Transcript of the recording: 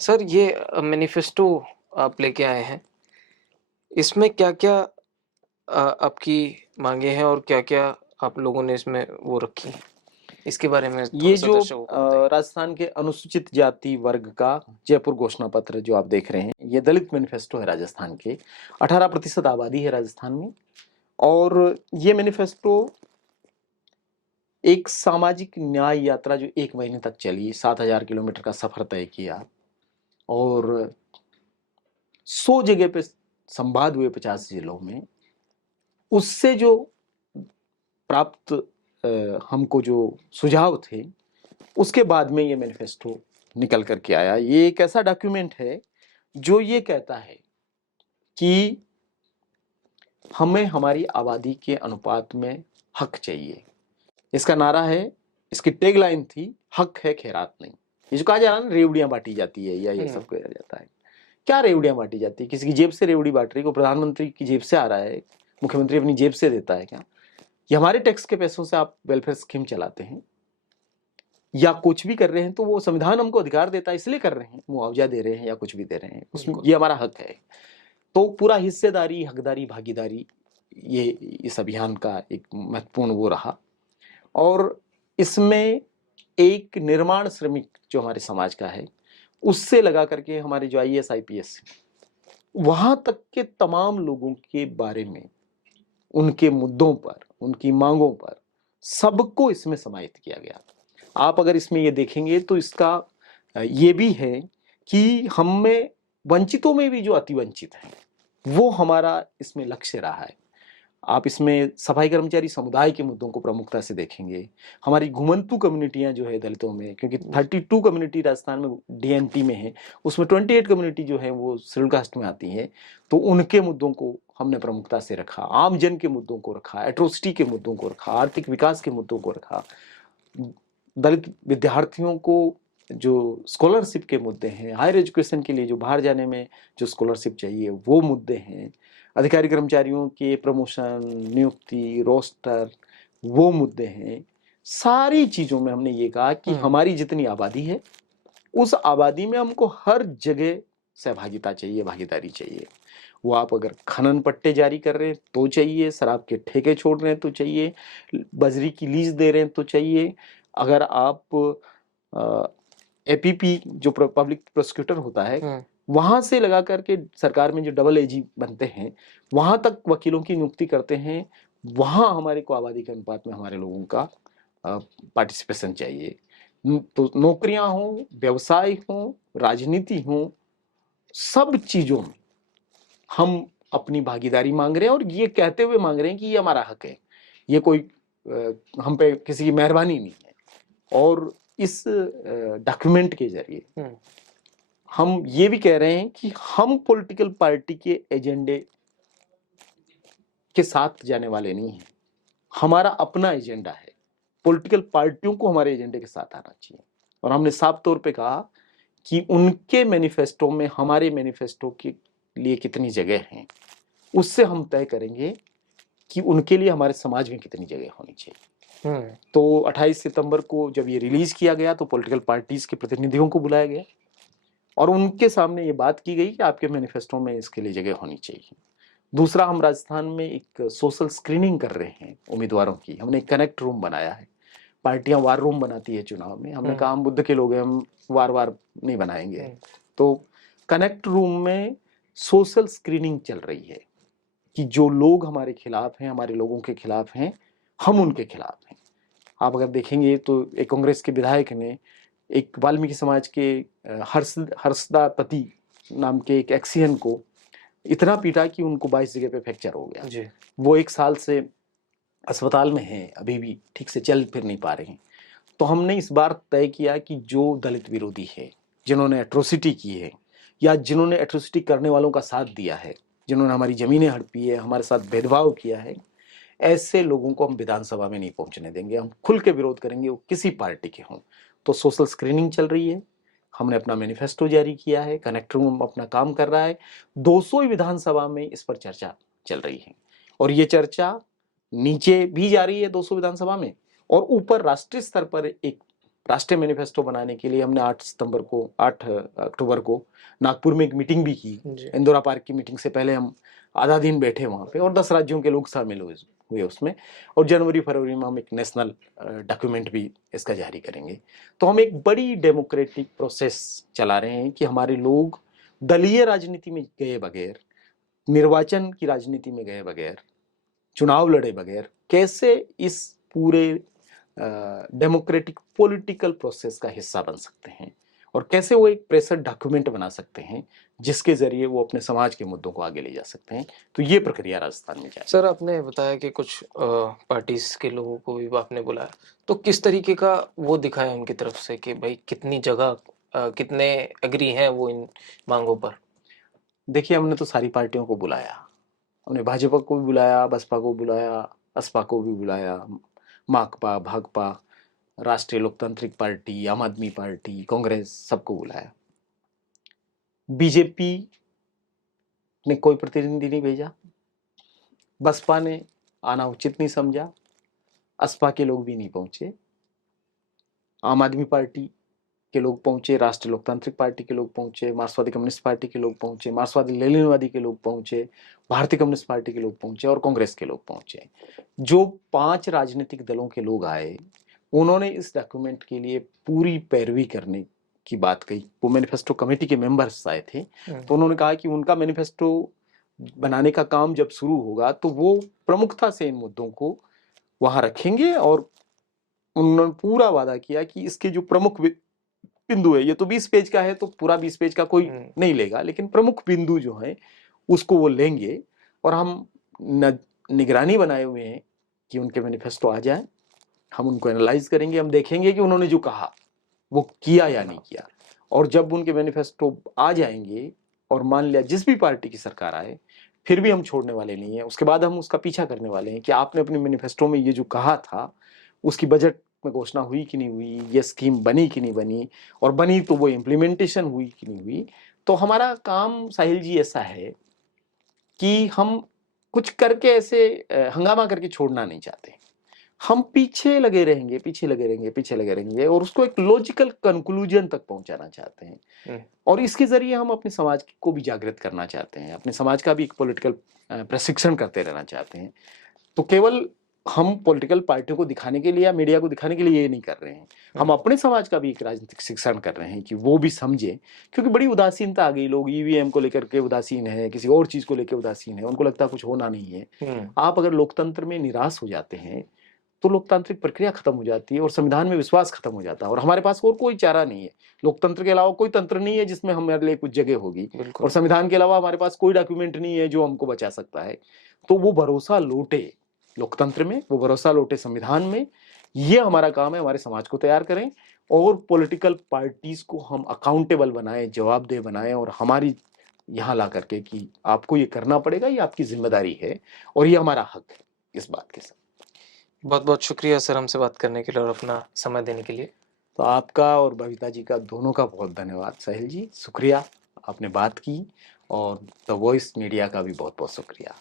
Sir ये manifesto आप लेके आए हैं, इसमें क्या-क्या आपकी माँगे हैं और क्या-क्या आप लोगों ने इसमें वो रखी हैं? इसके बारे में ये थोड़ा-सा जो दर्शकों को बताइए। राजस्थान के अनुसूचित जाति वर्ग का जयपुर घोषणा पत्र जो आप देख रहे हैं, ये दलित मैनिफेस्टो है राजस्थान के। 18% आबादी है राजस्थान में, और ये मैनिफेस्टो एक सामाजिक न्याय यात्रा जो 1 महीने तक चली, 7,000 किलोमीटर का सफर तय किया, और 100 जगह पे संवाद हुए 50 जिलों में। उससे जो प्राप्त हमको जो सुझाव थे, उसके बाद में ये मैनिफेस्टो निकल करके आया। ये एक ऐसा डॉक्यूमेंट है जो ये कहता है कि हमें हमारी आबादी के अनुपात में हक चाहिए। इसका नारा है, इसकी टैगलाइन थी, हक है खैरात नहीं। ये जो कहा जा रहा है ना, रेवड़ियां बांटी जाती है या ये सब कहा जाता है, क्या रेवड़ियां बांटी जाती है? किसी की जेब से रेवड़ी बांट रही, को प्रधानमंत्री की जेब से आ रहा है, मुख्यमंत्री अपनी जेब से देता है क्या? ये हमारे टैक्स के पैसों से आप वेलफेयर स्कीम चलाते हैं या कुछ भी कर रहे हैं, तो वो संविधान हमको अधिकार देता है, इसलिए कर रहे हैं, मुआवजा दे रहे हैं या कुछ भी दे रहे हैं, उसमें ये हमारा हक है। तो पूरा हिस्सेदारी, हकदारी, भागीदारी, ये इस अभियान का एक महत्वपूर्ण वो रहा। और इसमें एक निर्माण श्रमिक जो हमारे समाज का है, उससे लगा करके हमारे जो IAS IPS, वहां तक के तमाम लोगों के बारे में, उनके मुद्दों पर, उनकी मांगों पर, सबको इसमें समाहित किया गया। आप अगर इसमें ये देखेंगे तो इसका ये भी है कि हम में वंचितों में भी जो अति वंचित हैं, वो हमारा इसमें लक्ष्य रहा है। आप इसमें सफाई कर्मचारी समुदाय के मुद्दों को प्रमुखता से देखेंगे। हमारी घुमंतू कम्युनिटियां जो है दलितों में, क्योंकि 32 कम्युनिटी राजस्थान में DNT में है, उसमें 28 कम्युनिटी जो है वो शेड्यूल कास्ट में आती हैं, तो उनके मुद्दों को हमने प्रमुखता से रखा, आम जन के मुद्दों को रखा, एट्रोसिटी के मुद्दों को रखा, आर्थिक विकास के मुद्दों को रखा, दलित विद्यार्थियों को जो स्कॉलरशिप के मुद्दे हैं, हायर एजुकेशन के लिए जो बाहर जाने में जो स्कॉलरशिप चाहिए वो मुद्दे हैं, अधिकारी कर्मचारियों के प्रमोशन, नियुक्ति, रोस्टर, वो मुद्दे हैं। सारी चीजों में हमने ये कहा कि हमारी जितनी आबादी है, उस आबादी में हमको हर जगह सहभागिता चाहिए, भागीदारी चाहिए। वो आप अगर खनन पट्टे जारी कर रहे हैं तो चाहिए, शराब के ठेके छोड़ रहे हैं तो चाहिए, बजरी की लीज दे रहे हैं तो चाहिए, अगर आप APP जो पब्लिक प्रोसिक्यूटर होता है, वहां से लगा करके सरकार में जो डबल AG बनते हैं, वहां तक वकीलों की नियुक्ति करते हैं, वहां हमारे को आबादी के अनुपात में हमारे लोगों का पार्टिसिपेशन चाहिए। तो नौकरियां हो, व्यवसाय हो, राजनीति हो, सब चीजों में हम अपनी भागीदारी मांग रहे हैं, और ये कहते हुए मांग रहे हैं कि ये हमारा हक है, ये कोई हम पे किसी की मेहरबानी नहीं है। और इस डॉक्यूमेंट के जरिए हम ये भी कह रहे हैं कि हम पॉलिटिकल पार्टी के एजेंडे के साथ जाने वाले नहीं हैं, हमारा अपना एजेंडा है। पॉलिटिकल पार्टियों को हमारे एजेंडे के साथ आना चाहिए, और हमने साफ तौर पे कहा कि उनके मैनिफेस्टो में हमारे मैनिफेस्टो के लिए कितनी जगह है, उससे हम तय करेंगे कि उनके लिए हमारे समाज में कितनी जगह होनी चाहिए। तो 28 सितंबर को जब ये रिलीज किया गया तो पॉलिटिकल पार्टीज के प्रतिनिधियों को बुलाया गया और उनके सामने ये बात की गई कि आपके मैनिफेस्टो में इसके लिए जगह होनी चाहिए। दूसरा, हम राजस्थान में एक सोशल स्क्रीनिंग कर रहे हैं उम्मीदवारों की। हमने एक कनेक्ट रूम बनाया है। पार्टियां वार रूम बनाती है चुनाव में, हमने कहा हम बुद्ध के लोग हैं, हम वार वार नहीं बनाएंगे। तो कनेक्ट रूम में सोशल स्क्रीनिंग चल रही है कि जो लोग हमारे खिलाफ हैं, हमारे लोगों के खिलाफ हैं, हम उनके खिलाफ हैं। आप अगर देखेंगे तो एक कांग्रेस के विधायक ने एक वाल्मीकि समाज के हर्षदापति नाम के एक एक्सियन को इतना पीटा कि उनको 22 जगह पे फ्रैक्चर हो गया जी। वो 1 साल से अस्पताल में हैं, अभी भी ठीक से चल फिर नहीं पा रहे हैं। तो हमने इस बार तय किया कि जो दलित विरोधी है, जिन्होंने एट्रोसिटी की है या जिन्होंने एट्रोसिटी करने वालों का साथ दिया है, जिन्होंने हमारी जमीनें हड़पी है, हमारे साथ भेदभाव किया है, ऐसे लोगों को हम विधानसभा में नहीं पहुंचने देंगे। हम खुल के विरोध करेंगे, वो किसी पार्टी के हों। तो सोशल स्क्रीनिंग चल रही है, हमने अपना मैनिफेस्टो जारी किया है, कनेक्ट रूम अपना काम कर रहा है, 200 विधानसभा में इस पर चर्चा चल रही है, और ये चर्चा नीचे भी जा रही है 200 विधानसभा में, और ऊपर राष्ट्रीय स्तर पर एक राष्ट्रीय मैनिफेस्टो बनाने के लिए हमने 8 अक्टूबर को नागपुर में एक मीटिंग भी की। जी। इंदिरा पार्क की मीटिंग से पहले हम आधा दिन बैठे वहाँ पे और 10 राज्यों के लोग शामिल हुए उसमें, और जनवरी फरवरी में हम एक नेशनल डॉक्यूमेंट भी इसका जारी करेंगे। तो हम एक बड़ी डेमोक्रेटिक प्रोसेस चला रहे हैं कि हमारे लोग दलीय राजनीति में गए बगैर, निर्वाचन की राजनीति में गए बगैर, चुनाव लड़े बगैर कैसे इस पूरे डेमोक्रेटिक पॉलिटिकल प्रोसेस का हिस्सा बन सकते हैं, और कैसे वो एक प्रेशर डॉक्यूमेंट बना सकते हैं जिसके जरिए वो अपने समाज के मुद्दों को आगे ले जा सकते हैं। तो ये प्रक्रिया राजस्थान में जाए। सर, आपने बताया कि कुछ पार्टीज के लोगों को भी आपने बुलाया, तो किस तरीके का वो दिखाया उनकी तरफ से कि भाई कितनी जगह कितने एग्री हैं वो इन मांगों पर? देखिए, हमने तो सारी पार्टियों को बुलाया, हमने भाजपा को भी बुलाया, बसपा को बुलाया, असपा को भी बुलाया, माकपा, भाकपा, राष्ट्रीय लोकतांत्रिक पार्टी, आम आदमी पार्टी, कांग्रेस, सबको बुलाया। बीजेपी ने कोई प्रतिनिधि नहीं भेजा, बसपा ने आना उचित नहीं समझा, असपा के लोग भी नहीं पहुंचे, आम आदमी पार्टी के लोग पहुंचे, राष्ट्रीय लोकतांत्रिक पार्टी के लोग पहुंचे, मार्क्सवादी कम्युनिस्ट पार्टी के लोग पहुंचे, मार्क्सवादी लेनिनवादी के लोग पहुंचे, भारतीय कम्युनिस्ट पार्टी के लोग पहुंचे और कांग्रेस के लोग पहुंचे। जो 5 राजनीतिक दलों के लोग आए, उन्होंने इस डॉक्यूमेंट के लिए पूरी पैरवी करने की बात कही। वो मैनिफेस्टो कमेटी के मेंबर्स आए थे, तो उन्होंने कहा कि उनका मैनिफेस्टो बनाने का काम जब शुरू होगा तो वो प्रमुखता से इन मुद्दों को वहां रखेंगे, और उन्होंने पूरा वादा किया कि इसके जो प्रमुख बिंदु है, ये तो 20 पेज का है तो पूरा 20 पेज का कोई नहीं लेगा, लेकिन प्रमुख बिंदु जो है उसको वो लेंगे, और हम निगरानी बनाए हुए हैं कि उनके मैनिफेस्टो आ जाए। हम उनको एनालाइज करेंगे, हम देखेंगे कि उन्होंने जो कहा वो किया या नहीं किया, और जब उनके मैनिफेस्टो आ जाएंगे और मान लिया जिस भी पार्टी की सरकार आए, फिर भी हम छोड़ने वाले नहीं है। उसके बाद हम उसका पीछा करने वाले हैं कि आपने अपने मैनिफेस्टो में ये जो कहा था उसकी बजट में घोषणा हुई कि नहीं हुई, ये स्कीम बनी कि नहीं बनी, और बनी तो वो इम्प्लीमेंटेशन हुई कि नहीं हुई। तो हमारा काम साहिल जी ऐसा है कि हम कुछ करके ऐसे हंगामा करके छोड़ना नहीं चाहते। हम पीछे लगे रहेंगे, पीछे लगे रहेंगे, पीछे लगे रहेंगे, और उसको एक लॉजिकल कंक्लूजन तक पहुंचाना चाहते हैं, और इसके जरिए हम अपने समाज को भी जागृत करना चाहते हैं, अपने समाज का भी एक पॉलिटिकल प्रशिक्षण करते रहना चाहते हैं। तो केवल हम पॉलिटिकल पार्टियों को दिखाने के लिए या मीडिया को दिखाने के लिए ये नहीं कर रहे हैं, हम अपने समाज का भी एक राजनीतिक शिक्षण कर रहे हैं कि वो भी समझे, क्योंकि बड़ी उदासीनता आ गई। लोग ईवीएम को लेकर के उदासीन है, किसी और चीज को लेकर उदासीन है, उनको लगता है कुछ होना नहीं है। आप अगर लोकतंत्र में निराश हो जाते हैं तो लोकतांत्रिक प्रक्रिया खत्म हो जाती है और संविधान में विश्वास खत्म हो जाता है, और हमारे पास और कोई चारा नहीं है। लोकतंत्र के अलावा कोई तंत्र नहीं है जिसमें हमारे लिए कुछ जगह होगी, और संविधान के अलावा हमारे पास कोई डॉक्यूमेंट नहीं है जो हमको बचा सकता है। तो वो भरोसा लौटे लोकतंत्र में, वो भरोसा लौटे संविधान में, ये हमारा काम है। हमारे समाज को तैयार करें और पॉलिटिकल पार्टीज को हम अकाउंटेबल बनाएं, जवाबदेह बनाएं, और हमारी यहाँ ला करके कि आपको ये करना पड़ेगा, ये आपकी जिम्मेदारी है और ये हमारा हक है इस बात के साथ। बहुत बहुत शुक्रिया सर हमसे बात करने के लिए और अपना समय देने के लिए। तो आपका और बबीता जी का दोनों का बहुत धन्यवाद साहिल जी, शुक्रिया, आपने बात की, और द वॉइस मीडिया का भी बहुत बहुत शुक्रिया।